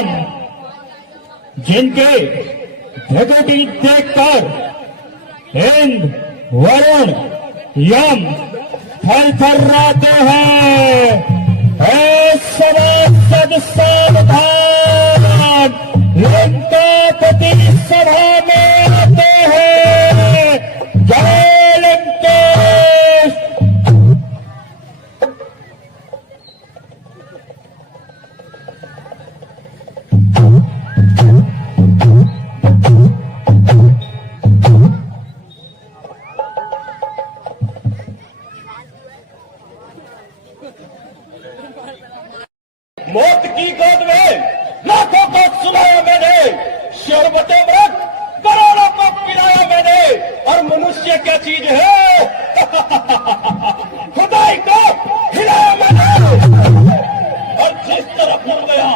भगवान जिनके प्रगति देखकर इंद्र, वरुण, यम थर थर्राते हैं। सभासद सावधान, लंकापति सभा में आते हैं। जय लंकेश। मौत की गोद में लाखों को सुलाया मैंने, शरबते व्रत करोड़ों को पिलाया मैंने, और मनुष्य क्या चीज है? खुदाई को हिलाया मैंने, और जिस तरफ मुड़ गया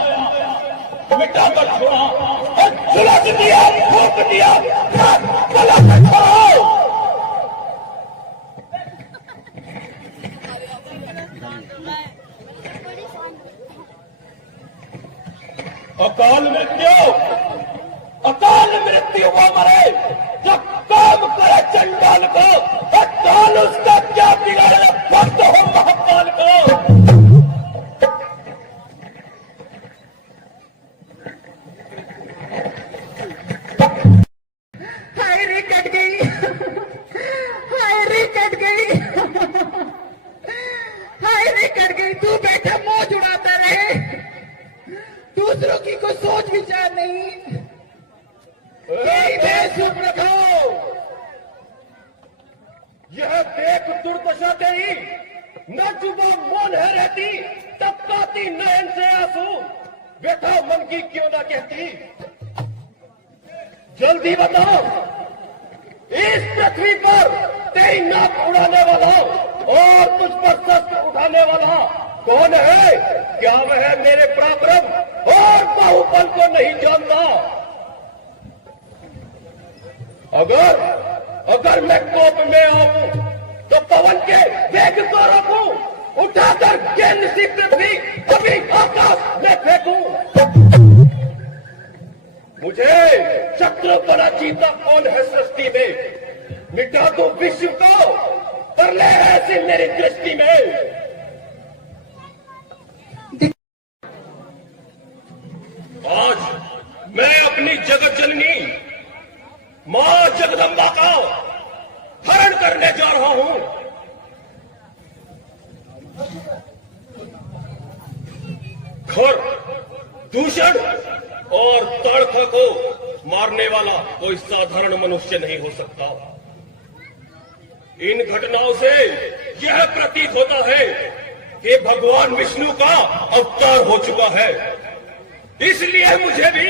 मिटा कर छोड़ा, और झुलस दिया, फूंक दिया, गला में छोड़ा। अकाल मृत्यु वो मरे जो काम करे चंडाल को, अकाल उसका क्या बिगाड़े भक्त हो महाकाल को। हाय रे कट गई, हाय रे कट गई, हाय रे कट गई। तू बैठा मौज उड़ाता रहे, दूसरों की कोई सोच विचार नहीं। चुप रखो, यह देख दुर्दशा तेरी न जुबा मौन है रहती, तब काती नयन से आंसू, व्यथा मन की क्यों ना कहती। जल्दी बताओ, इस पृथ्वी पर तेरी नाक उड़ाने वाला और तुझ पर शस्त्र उठाने वाला कौन है? क्या वह मेरे पराक्रम और बाहुबल को नहीं जानता? अगर मैं कोप में आऊं तो पवन के वेग को रोकूं, उठाकर गेंद सी पृथ्वी अभी आकाश में फेंकूं। मुझे शत्रु बना जीता कौन है सृष्टि में? मिटा दूं विश्व को, पर ले ऐसी मेरी दृष्टि में। आज मैं अपनी जगत जननी मां जगदम्बा का हरण करने जा रहा हूं। खर, दूषण और ताड़का को मारने वाला कोई साधारण मनुष्य नहीं हो सकता। इन घटनाओं से यह प्रतीत होता है कि भगवान विष्णु का अवतार हो चुका है। इसलिए मुझे भी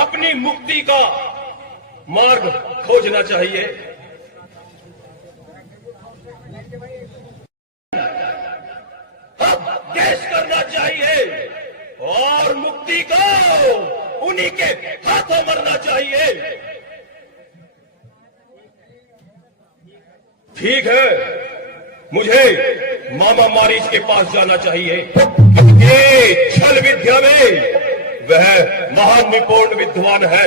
अपनी मुक्ति का मार्ग खोजना चाहिए। अब देश करना चाहिए और मुक्ति को उन्हीं के हाथों मरना चाहिए। ठीक है, मुझे मामा मारीच के पास जाना चाहिए। ये छल विद्या में वह महान निपुण विद्वान है।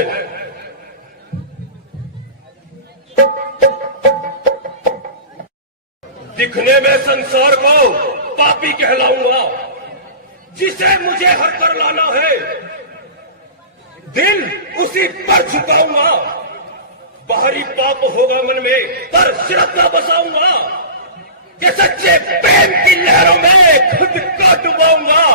दिखने में संसार को पापी कहलाऊंगा, जिसे मुझे हर कर लाना है दिल उसी पर झुकाऊंगा। बाहरी पाप होगा मन में, पर श्रद्धा बसाऊंगा कि सच्चे प्रेम की लहरों में खुद को डुबाऊंगा।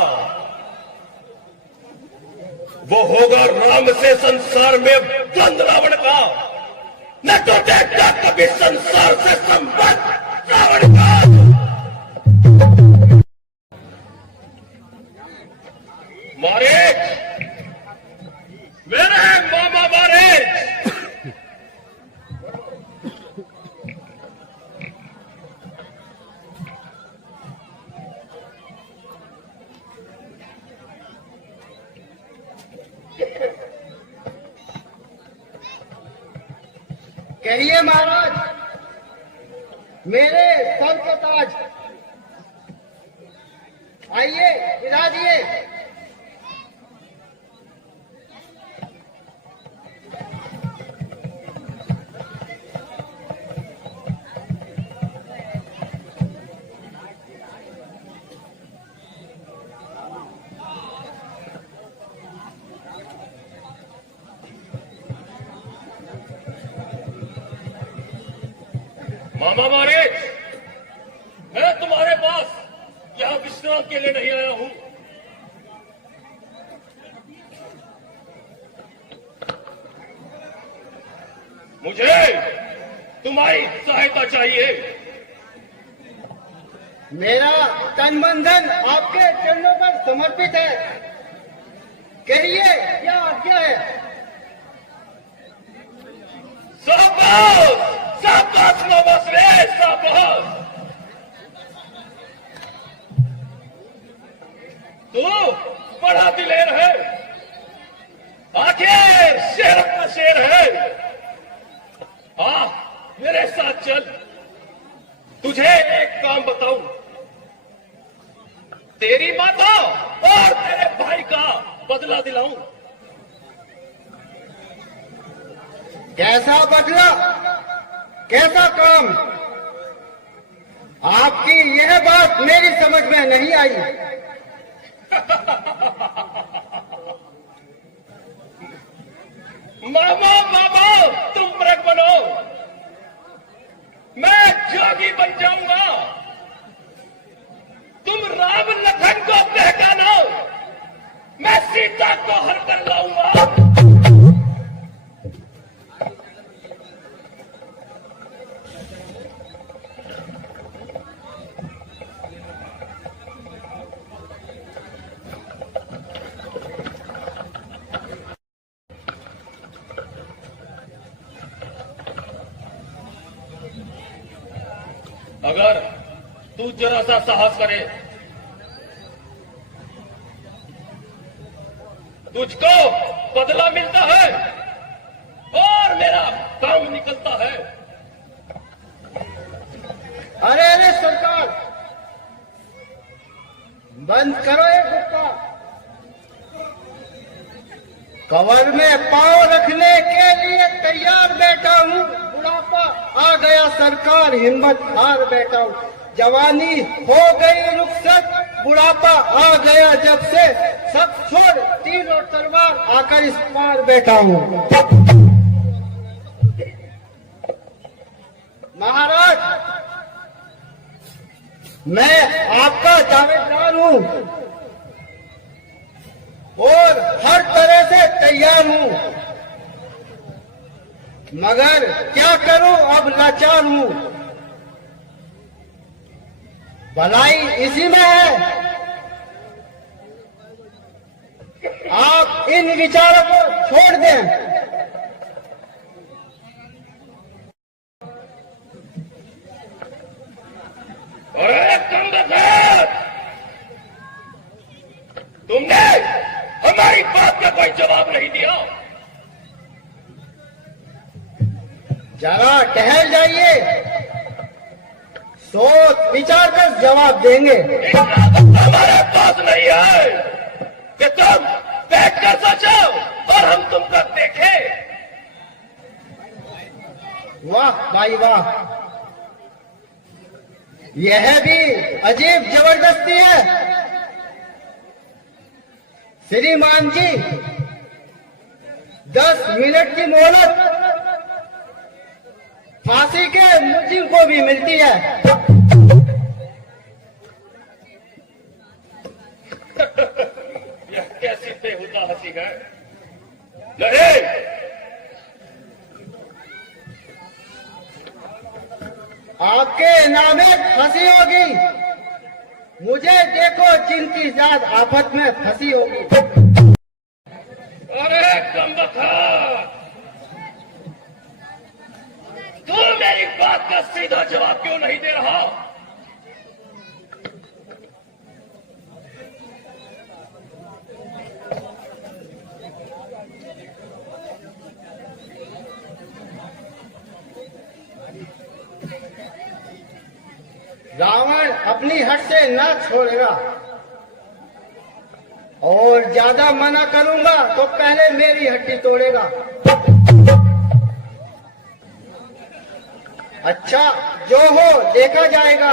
वो होगा राम से संसार में द्वंद रावण का, न तो देखता कभी संसार से संबंध रावण का। मारे मेरे मामा मारे, कहिए महाराज, मेरे सर को ताज, आइए विराजिए। मामा मारेज, मैं तुम्हारे पास यहां विश्राम के लिए नहीं आया हूं। मुझे तुम्हारी सहायता चाहिए। मेरा तन मन धन आपके चरणों पर समर्पित है। कहिए क्या आज्ञा है? शाबाश, शाबाश मामा श्रेष्ठ, शाबाश। तू बड़ा दिलेर है, आखिर शेर का शेर है। मेरे साथ चल, तुझे एक काम बताऊं। तेरी माता और तेरे भाई का बदला दिलाऊं। कैसा बदला? कैसा काम? आपकी यह बात मेरी समझ में नहीं आई। मामा मामा, तुम मृग बनो, मैं जोगी बन जाऊंगा। तुम राम लखन को बहकाना, मैं सीता को हर कर लाऊंगा। अगर तू जरा सा साहस करे, तुझको बदला मिलता है और मेरा काम निकलता है। अरे अरे सरकार, बंद करो ये गुप्ता। कवर में पांव रखने के लिए तैयार बैठा हूँ। बुढ़ापा आ गया सरकार, हिम्मत हार बैठा हूँ। जवानी हो गई रुखसत, बुढ़ापा आ गया जब से, सब छोड़ तीर और तलवार आकर इस पार बैठा हूँ। महाराज, मैं आपका दावेदार हूँ और हर तरह से तैयार हूँ, मगर क्या करूं, अब लाचार हूं। भलाई इसी में है। आप इन विचारों को छोड़ दें। अरे कमबख्त, तुमने हमारी बात का कोई जवाब नहीं दिया। जरा टहल जाइए, सोच विचार कर जवाब देंगे। हमारे पास नहीं है कि तुम बैठ कर सोचो और हम तुमको देखें। वाह भाई वाह, यह भी अजीब जबरदस्ती है। श्रीमान जी, 10 मिनट की मोहलत फांसी के मुलजिम को भी मिलती है। यह कैसी बेहुदा हंसी है? नहीं, आपके नामे फंसी होगी, मुझे देखो जिनकी जात आफत में फंसी होगी। अरे कमबख्त, तू मेरी बात का सीधा जवाब क्यों नहीं दे रहा? रावण अपनी हट से न छोड़ेगा और ज्यादा मना करूंगा तो पहले मेरी हड्डी तोड़ेगा। अच्छा, जो हो देखा जाएगा।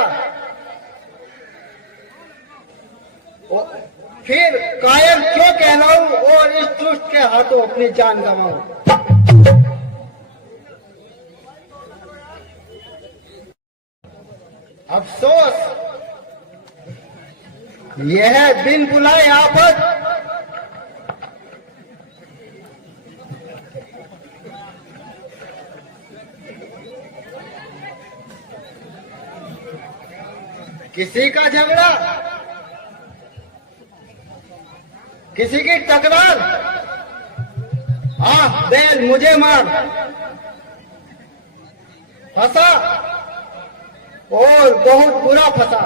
फिर कायम क्यों कहलाऊं और इस दुष्ट के हाथों अपनी जान गंवाऊं। अफसोस यह है बिन बुलाए आफत। किसी का झगड़ा, किसी की टकरार, बैल मुझे मार, फंसा और बहुत बुरा फंसा।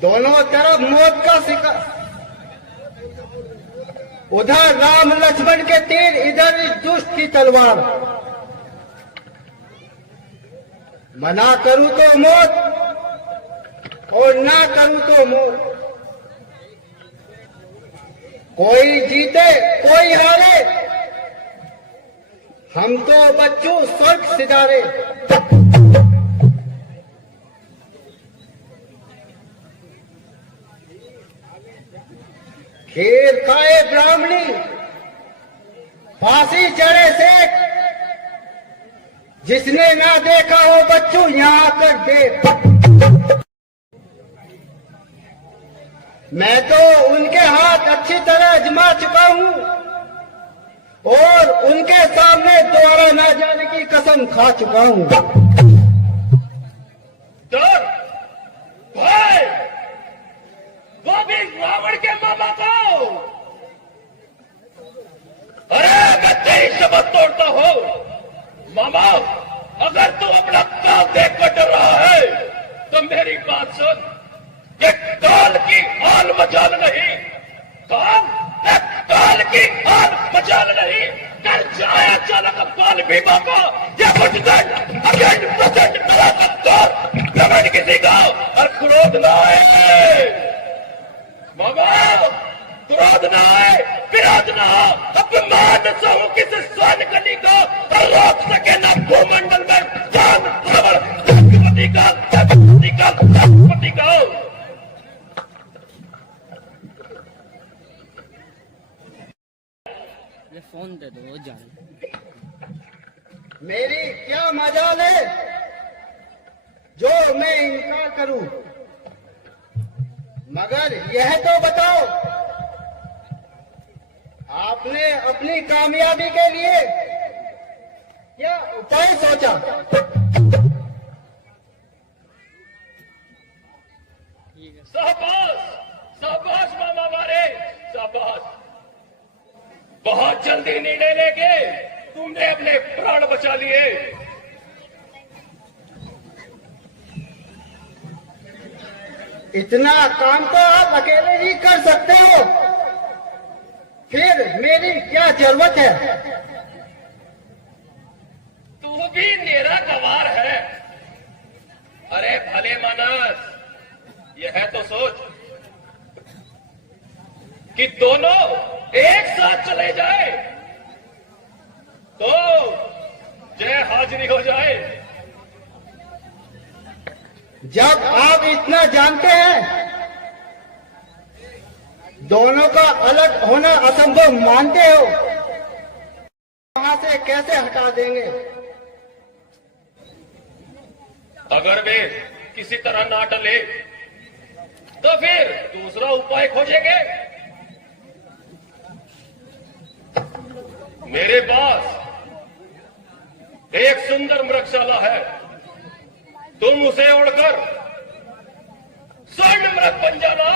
दोनों तरफ मौत का शिकार, उधर राम लक्ष्मण के तीर, इधर इस दुष्ट की तलवार। मना करूं तो मौत और ना करूं तो मौत। कोई जीते कोई हारे, हम तो बच्चों स्वर्ग सिधारे। खीर खाए ब्राह्मणी, फांसी चढ़े सेठ। जिसने ना देखा हो बच्चों यहां आकर देख। मैं तो उनके हाथ अच्छी तरह आजमा चुका हूं और उनके सामने दोबारा ना जाने की कसम खा चुका हूं। डर भाई, वो भी रावण के मामा को। अरे मैं तेरी शपथ तोड़ता हूं मामा, अगर तू अपना काल देख कर डर रहा है तो मेरी बात सुन। ये काल की हाल मचाल नहीं, काल की हाल मचाल नहीं। कर जाए अचानक बाल भीमा का या मुठदंड अखंड प्रचंड प्रकट किसी का और क्रोध ना आए मामा, क्रोध ना आए, विरोध ना हो, अपमान सहू किसी स्वर्ण कली को और रोक सके ना भूमंडल में जान रावण का। ये फोन दे दो जान। मेरी क्या मजाल है जो मैं इनकार करूं, मगर यह तो बताओ आपने अपनी कामयाबी के लिए क्या उपाय सोचा? शाबाश शाबाश मामा हमारे, शाबाश। बहुत जल्दी निर्णय लेके तुमने अपने प्राण बचा लिए। इतना काम तो आप अकेले ही कर सकते हो, फिर मेरी क्या जरूरत है? तू भी मेरा गवार है। अरे भले मानस, यह तो सोच कि दोनों एक साथ चले जाए तो जय हाजिरी हो जाए। जब आप इतना जानते हैं, दोनों का अलग होना असंभव मानते हो, वहां से कैसे हटा देंगे? अगर वे किसी तरह ना टले तो फिर दूसरा उपाय खोजेंगे। मेरे पास एक सुंदर मृगशाला है, तुम उसे उड़कर स्वर्ण मृग बन जाना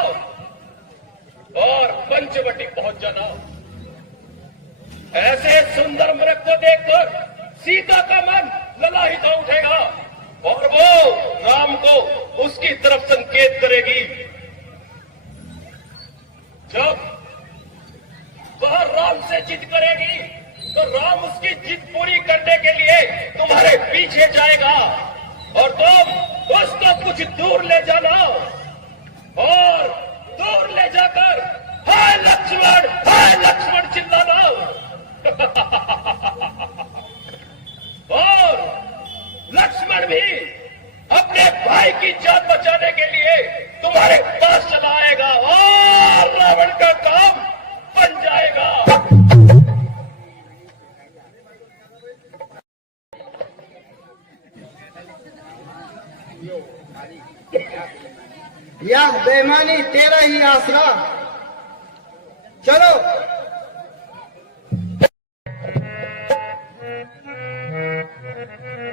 और पंचवटी पहुंच जाना। ऐसे सुंदर मृग को देखकर सीता का मन ललाहित हो उठेगा और वो राम को उसकी तरफ संकेत करेगी। जब वह राम से जिद करेगी तो राम उसकी जिद पूरी करने के लिए तुम्हारे पीछे जाएगा और तुम उसको कुछ दूर ले जाना और दूर ले जाकर हाय लक्ष्मण चिल्लाना। और लक्ष्मण भी अपने भाई की जान बचाने के लिए तुम्हारे पास चला आएगा और रावण का काम बन जाएगा। यह बेईमानी तेरा ही आसरा। चलो